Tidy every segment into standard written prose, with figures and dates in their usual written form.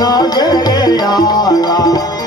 કૃષ્ણ ઘેરે આયા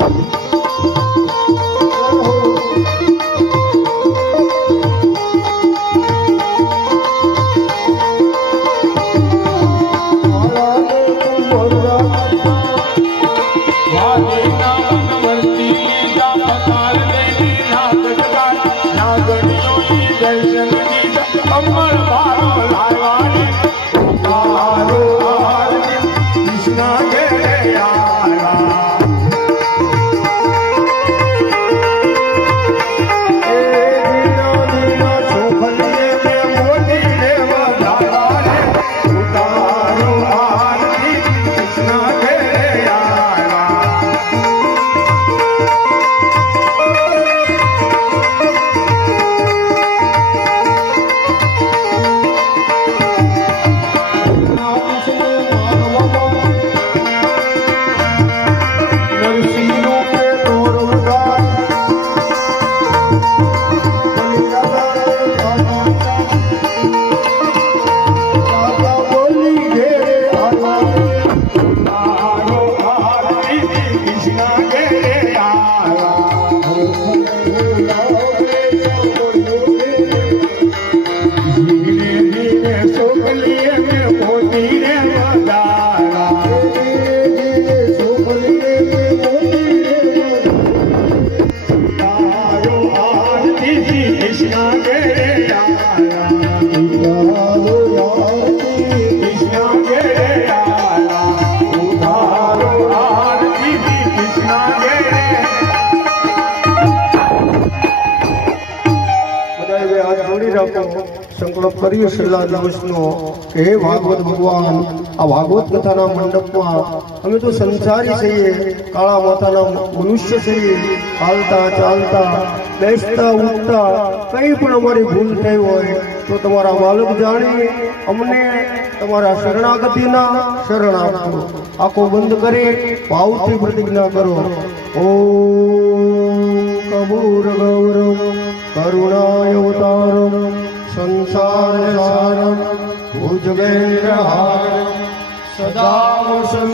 સંકલ્પ કર્યો છેલ્લા દિવસનો કે હે ભાગવત ભગવાન આ ભાગવત કથાના મંડપમાં અમે તો સંસારી છીએ, કાળા માતાના મનુષ્ય છીએ, હાલતા ચાલતા બેસતા ઉઠતા કંઈ પણ અમારી ભૂલ થઈ હોય તો તમારા માલિક જાણી અમને તમારા શરણાગતિના શરણ આપો. આંખો બંધ કરી ભાવથી પ્રતિજ્ઞા કરો. ઓમ કબૂર ગૌરમ કરુણાય અવતારમ સંસાર સારમ ભુજગેન્દ્રહારમ સદા વસંત